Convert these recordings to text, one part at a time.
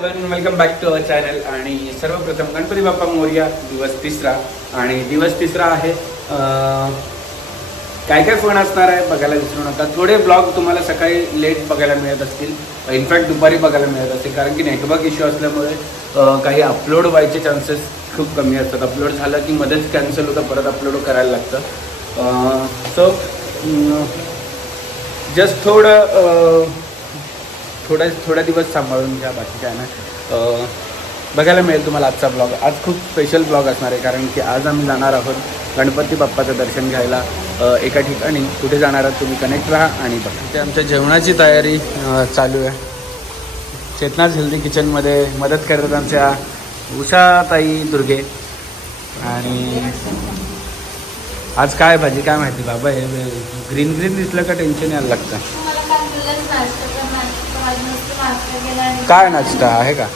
welcome back to our channel आणि सर्वप्रथम गणपती बाप्पा मोर्या दिवस तिसरा. आणि दिवस तिसरा आहे काय काय फोन असणार आहे बघायला विसरू नका. थोडे ब्लॉग तुम्हाला सकाळी लेट बघायला मिळत असतील. इनफॅक्ट दुपारी बघायला मिळत असतील. कारण की नेटवर्क इश्यू असल्यामुळे काही अपलोड व्हायचे चान्सेस खूप कमी असतात. अपलोड झालं की मध्येच कॅन्सल होतं परत अपलोड करायला लागतं. सो जस्ट थोडं थोड्या थोड्या दिवस सांभाळून घ्या बाकी काय अं, बघायला मिळेल तुम्हाला आजचा ब्लॉग आज खूप स्पेशल ब्लॉग असणार आहे कारण की आज आम्ही जाणार आहोत गणपती बाप्पाचं दर्शन घ्यायला. एका ठिकाणी. कुठे जाणार आहात तुम्ही कनेक्ट राहा आणि बघा. इथे आमच्या जेवणाची तयारी चालू आहे. चेतनाच हेल्दी किचनमध्ये मदत करतात आमच्या उषाताई दुर्गे. आणि आज काय भाजी काय माहिती बाबा हे ग्रीन ग्रीन दिसलं का टेन्शन यायला लागतं. मला काय नाश्ता आहे का?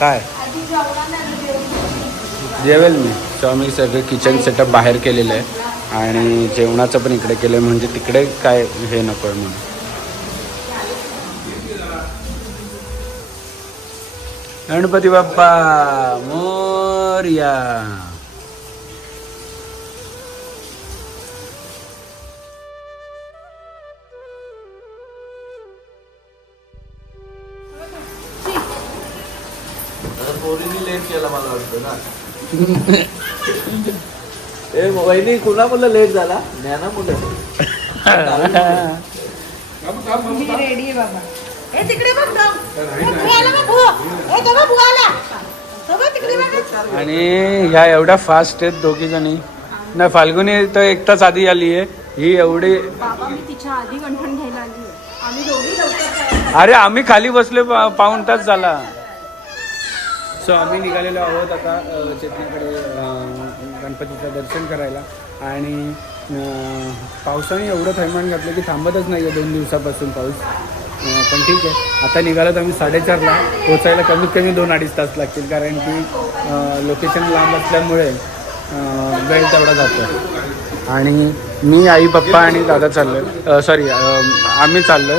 काय? जेवेल मी. तेव्हा मी सगळं किचन सेटअप बाहेर केलेलं आहे. आणि जेवणाचं पण इकडे केलं म्हणजे तिकडे काय हे नको आहे म्हणून. गणपती बाप्पा मोर्या. पोरीने लेट केला मला वाटतं ना ए वहिनी कुणा मुलं लेट झाला ज्ञाना मुलं रेडी आहे बाबा ए तिकडे बघ जाऊ. ए, भुवाला बघ, भुवा. ए, तो बघ, भुवाला. तो बघ, तिकडे बघ. आणि ह्या एवढ्या फास्ट आहेत दोघी जणी नाही फाल्गुनी तर एक तास आधी आली आहे ही एवढी बाबा मी तिच्या आधी गणपण घ्यायला आली आहे. आम्ही दोघी लवकर तयार अरे आम्ही खाली बसलो पा- पाऊण तास झाला सो आम्ही निघालेलो आहोत आता चेतनाकडे गणपतीचं दर्शन करायला. आणि पावसाने एवढं थैमान घातलं की थांबतच नाही आहे दोन दिवसापासून पाऊस. पण ठीक आहे. आता निघालो तर आम्ही साडेचारला. पोचायला कमीत कमी दोन अडीच तास लागतील कारण की लोकेशन लांब असल्यामुळे वेळ तेवढा जातो. आणि मी आई पप्पा आणि दादा चाललो सॉरी आम्ही चाललो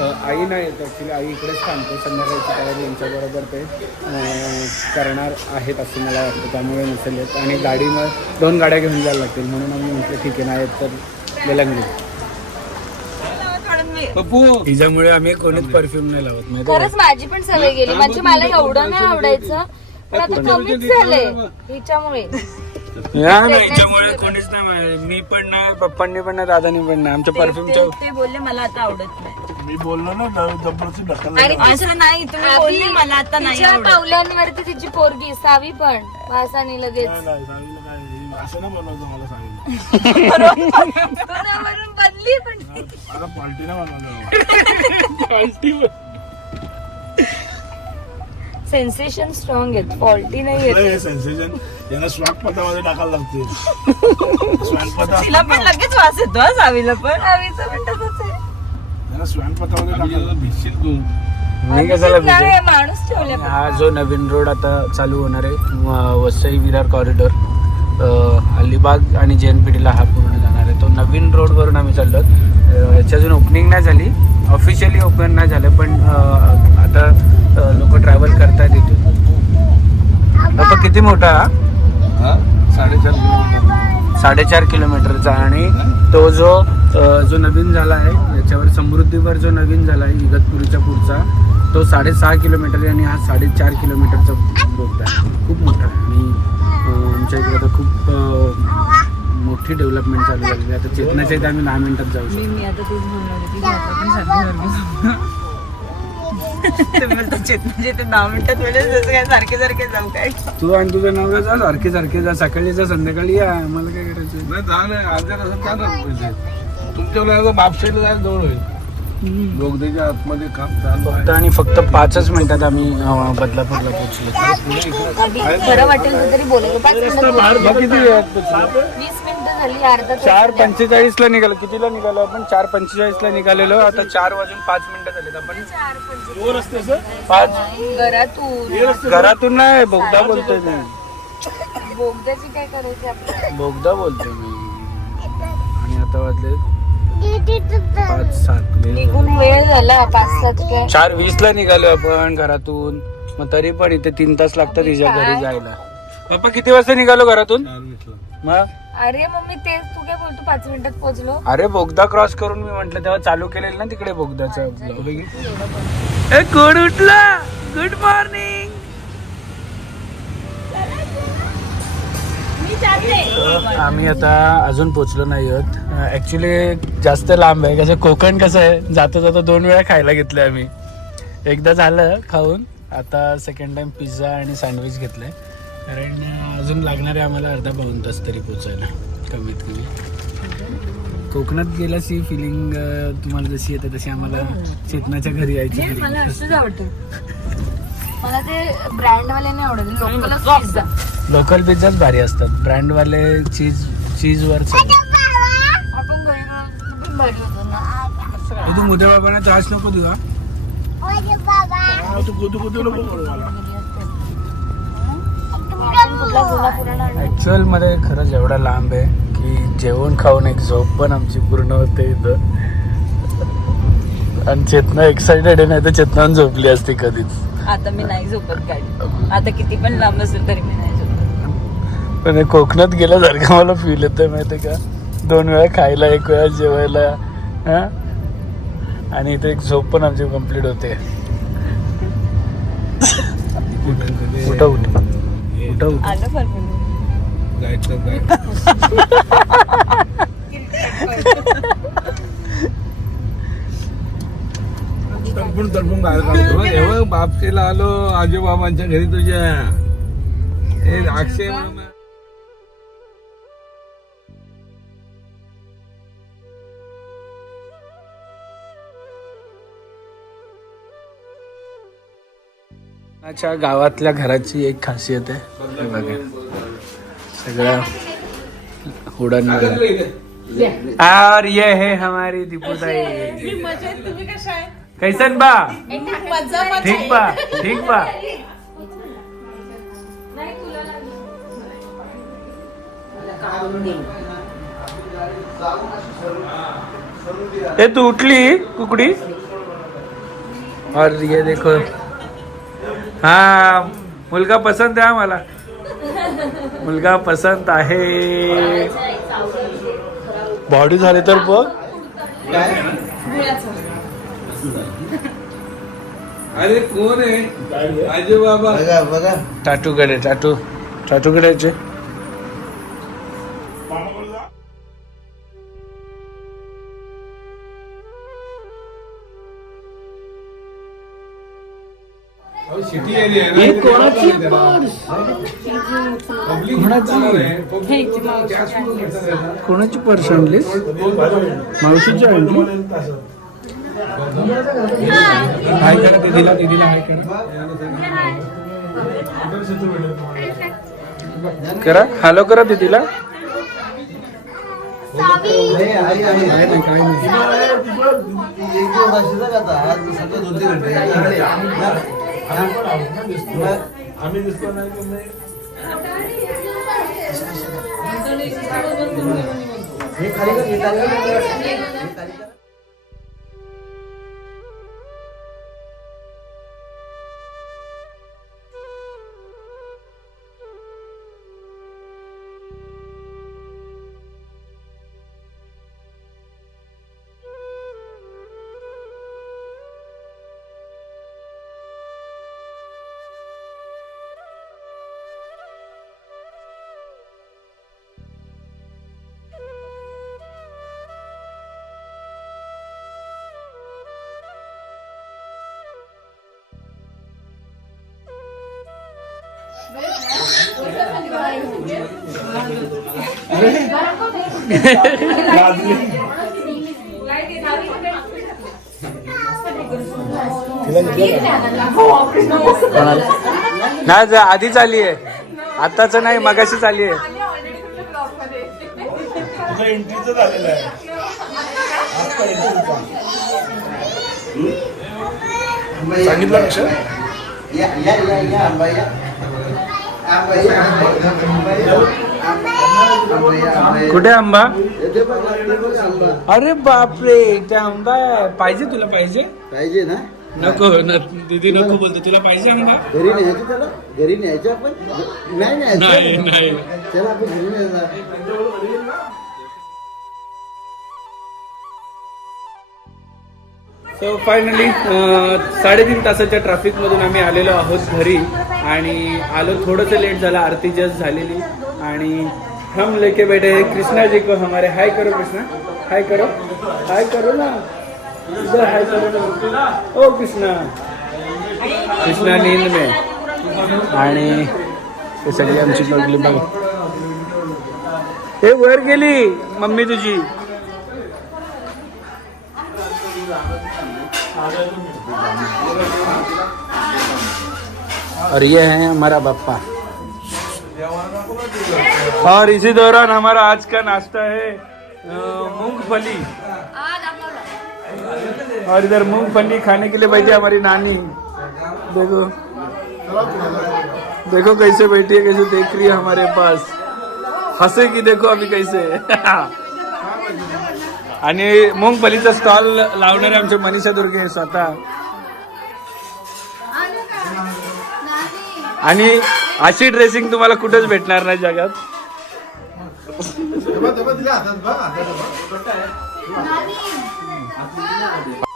आई नाही येत ॲक्च्युली आई इकडेच थांबते. संध्याकाळची तयारी यांच्याबरोबर ते करणार आहेत असं मला वाटतं. त्यामुळे नसेल येत. आणि गाडी मग दोन गाड्या घेऊन जायला लागतील. म्हणून आम्ही म्हटलं ठीक आहे नाही येत तर गेलंगी तिच्यामुळे आम्ही कोणीच परफ्यूम नाही लावत माहिती खरंच माझी पण सवय गेली. म्हणजे मला एवढं नाही आवडायचं पण आता कमीच झालंय. हिच्यामुळे. या ना हिच्यामुळे कोणीच नाही मा- मी पण नाही पप्पांनी पण नाही दादानी पण नाही. आमच्या परफ्यूमच्या ते बोलले मला आता आवडत नाही. मी बोललो ना जबरदस्ती ढकल आणि नाही तुम्ही बोलले मला आता नाही तिच्या आवडत. पावलांवरती तिची पोरगी सावी पण वासानी लगेच. असं नाही बनवायचं मला सांगितलं बनली पण आता पार्टी नाही बनवलं सेन्सेशन स्ट्रॉंग आहेत फॉल्टी नाही आहेत. हे सेन्सेशन यांना स्वॅग पतामध्ये टाकायला लागते स्वॅग पता तिला पण लगेच वास येतो हा सावीला पण. सावीचं पण टाकायला. तू मी कशाला भिजेल? माणूस हा जो नवीन रोड आता चालू होणार आहे वसई विरार कॉरिडॉर अलिबाग आणि जेएनपीटीला हा पूर्ण जाणार आहे. तो नवीन रोडवरून आम्ही चाललो आहोत. अ, याची अजून ओपनिंग नाही झाली. ऑफिशियली ओपन नाही झालं पण अ, आता लोक ट्रॅव्हल करतायत इथून. बाबा किती मोठा हा? साडेचार किलोमीटरचा आणि तो जो जो नवीन झाला आहे याच्यावर समृद्धीवर जो नवीन झाला आहे इगतपुरीच्या पुढचा तो साडेसहा किलोमीटर आहे आणि हा साडेचार किलोमीटरचा बोगदा आहे. खूप मोठा आहे. आणि आमच्या इकडे तर खूप मोठी डेव्हलपमेंट चालू झालेली आहे. आता चेतनाच्या इथे आम्ही दहा मिनिटात जाऊ मी शकतो तुम्ही बोलता चेतनाचे ते दहा मिनिटात म्हणजे जसं काय सारखे सारखे जाऊ काय. तू आणि तुझ्या नवऱ्या जा सारखे सारखे जा सकाळी जा संध्याकाळी या मला काय करायचं? नाही जा नाही अर्ध्या तासात जा ना पैसे तुमच्या वेळेला बापशाहीला जायला जवळ होईल आतमध्ये काम चालू फक्त आणि फक्त पाचच मिनिटात आम्ही अं, बदलापूरला पोहोचलो. बरं वाटेल तर तरी बोलायचं पाच मिनिटं बोलायचं. मग किती वेळात पोहोचलो वीस मिनिटं झाली अर्धा तास चार. पंचेचाळीस ला निघालो. कितीला निघालो आपण? चार पंचेचाळीस ला निघालेलो आता चार वाजून पाच मिनिटं झालेत आपण. पाच. घरातून. घरातून नाही बोगदा बोलतोय मी. बोगद्याची काय करायची बोगदा बोलतोय मी. आणि आता वाजले पाच सात. निघून वेळ झाला पाच सात चार वीस ला निघालो आपण घरातून. मग तरी पण इथे तीन तास लागतात तिच्या घरी जायला. पप्पा किती वाजता निघालो घरातून? मग? अरे मम्मी तेच तू काय बोलतो? पाच मिनिटात पोहोचलो. अरे बोगदा क्रॉस करून मी म्हंटल तेव्हा चालू केलेलं ना तिकडे बोगदाचं ए कोण उठला? गुड मॉर्निंग आम्ही आता अजून पोचलो नाही आहोत. ऍक्च्युली जास्त लांब आहे. कसं कोकण कसं आहे? जाता जाता दोन वेळा खायला घेतलं आम्ही. एकदा झालं खाऊन आता सेकंड टाइम पिझ्झा आणि सँडविच घेतलंय. कारण अजून लागणार आहे आम्हाला अर्धा पाऊन तास तरी पोचायला कमीत कमी. कोकणात गेल्यास ही फिलिंग तुम्हाला जशी येते तशी आम्हाला चेतनाच्या घरी यायची मला feeling. असंच आवडतं. मला ते ब्रँडवाले नाही आवडत. लोकल पिझ्झाच भारी असतात. ब्रँडवाले चीज चीजवर आपण तू मोठ्या बाबांना त्रास नको तुझा तू कुठे कुठे नको मध्ये खरंच एवढा लांब आहे की जेवण खाऊन एक झोप पण आमची पूर्ण होते इथं. आणि चेतना एक्साइटेड आहे नाही तर चेतनान झोपली असती कधीच. आता मी नाही झोपत गाडी आता किती पण लांब असेल तरी मी नाही झोपत. पण कोकणात गेल्यासारखं मला फील येतंय माहितीये का? दोन वेळा खायला एक वेळा जेवायला हा? आणि इथे एक झोप पण आमची कंप्लीट होते. उठा उठा उठा आलं तडपून तडपून बाहेर काढतो. एवढं बापशीला आलो आजोबाबांच्या घरी तुझ्या. हे अक्षय अच्छा गावातल्या घराची एक खासियत आहे. हे बघा. सगळं उडण और ये है हमारी दीपूताई कैसन बा? ठीक बा ठीक बा. ए तू उठली कुकडी? और ये देखो. हा मुलगा पसंत आहे आम्हाला. मुलगा पसंत आहे. बॉडी झाली तर बघ. अरे कोण आहे? आजोबाबा बघा बघा. टाटूकडे टाटू. टाटूकडेचे सिटी एरिया आहे ना, ही कोणाची आहे. आहे. ना. कोणाची पर्स आणलीस? मावशीची आणली? हाय करा दीदीला दीदीला हाय करा. करा हॅलो करा दीदीला. नाही काय नाही आम्ही दिसतो. नाही नाही जा आधीच आली आहे. आताच नाही मगाशी आली आहे. एंट्रीच झालेलं या या या या या या अंबाई अंबाई कुठे आंबा? अरे बापरे ते आंबा. पाहिजे तुला पाहिजे? पाहिजे ना? नको न- दीदी नको बोलतो. तुला पाहिजे आंबा? घरी न्यायचं त्याला? घरी न्यायचं आपण? नाही नाही त्याला आपण घरी न्यायचं सो फायनली साडेतीन तासाच्या ट्रॅफिकमधून आम्ही आलेलो आहोत घरी. आणि आलो थोडंसं लेट झालं. आरती जस्ट झालेली. हम लेके बैठे हैं। कृष्णा जी को हमारे। हाय करो कृष्णा। हाय करो। हाय करो ना। इधर हाय करो ना। ओ कृष्णा। कृष्णा नींद में। आणि आमची बघ हे वर गेली? मम्मी तुझी। और ये है हमारा बप्पा। और इसी दौरान हमारा आज का नाश्ता है मूंगफली। और इधर मूंगफली खाने के लिए बैठी हमारी नानी। देखो। देखो कैसे बैठी है कैसे देख रही है हमारे पास। हसेगी देखो अभी कैसे आणि मूंगफलीचा स्टॉल लावणारे आमचे मनीषा दुर्गे स्वतः. आणि अशी ड्रेसिंग तुम्हाला कुठेच भेटणार नाही जगात. तिला हातात बघ हातात बघ